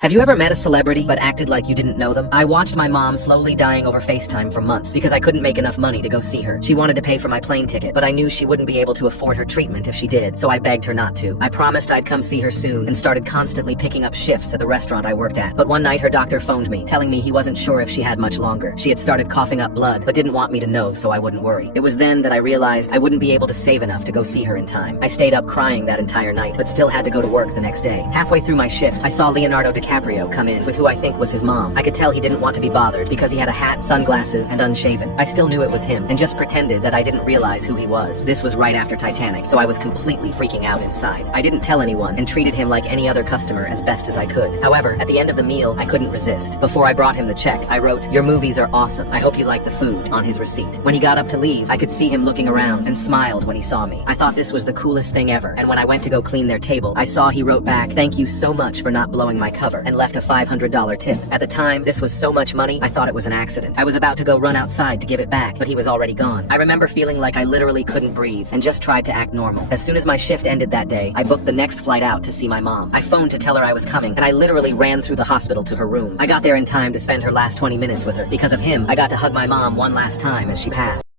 Have you ever met a celebrity but acted like you didn't know them? I watched my mom slowly dying over FaceTime for months because I couldn't make enough money to go see her. She wanted to pay for my plane ticket, but I knew she wouldn't be able to afford her treatment if she did, so I begged her not to. I promised I'd come see her soon and started constantly picking up shifts at the restaurant I worked at. But one night her doctor phoned me, telling me he wasn't sure if she had much longer. She had started coughing up blood, but didn't want me to know so I wouldn't worry. It was then that I realized I wouldn't be able to save enough to go see her in time. I stayed up crying that entire night, but still had to go to work the next day. Halfway through my shift, I saw Leonardo DiCaprio come in with who I think was his mom. I could tell he didn't want to be bothered because he had a hat, sunglasses, and unshaven. I still knew it was him and just pretended that I didn't realize who he was. This was right after Titanic, so I was completely freaking out inside. I didn't tell anyone and treated him like any other customer as best as I could. However, at the end of the meal, I couldn't resist. Before I brought him the check, I wrote, "Your movies are awesome. I hope you like the food," on his receipt. When he got up to leave, I could see him looking around and smiled when he saw me. I thought this was the coolest thing ever, and when I went to go clean their table, I saw he wrote back, "Thank you so much for not blowing my cover," and left a $500 tip. At the time, this was so much money, I thought it was an accident. I was about to go run outside to give it back, but he was already gone. I remember feeling like I literally couldn't breathe and just tried to act normal. As soon as my shift ended that day, I booked the next flight out to see my mom. I phoned to tell her I was coming, and I literally ran through the hospital to her room. I got there in time to spend her last 20 minutes with her. Because of him, I got to hug my mom one last time as she passed.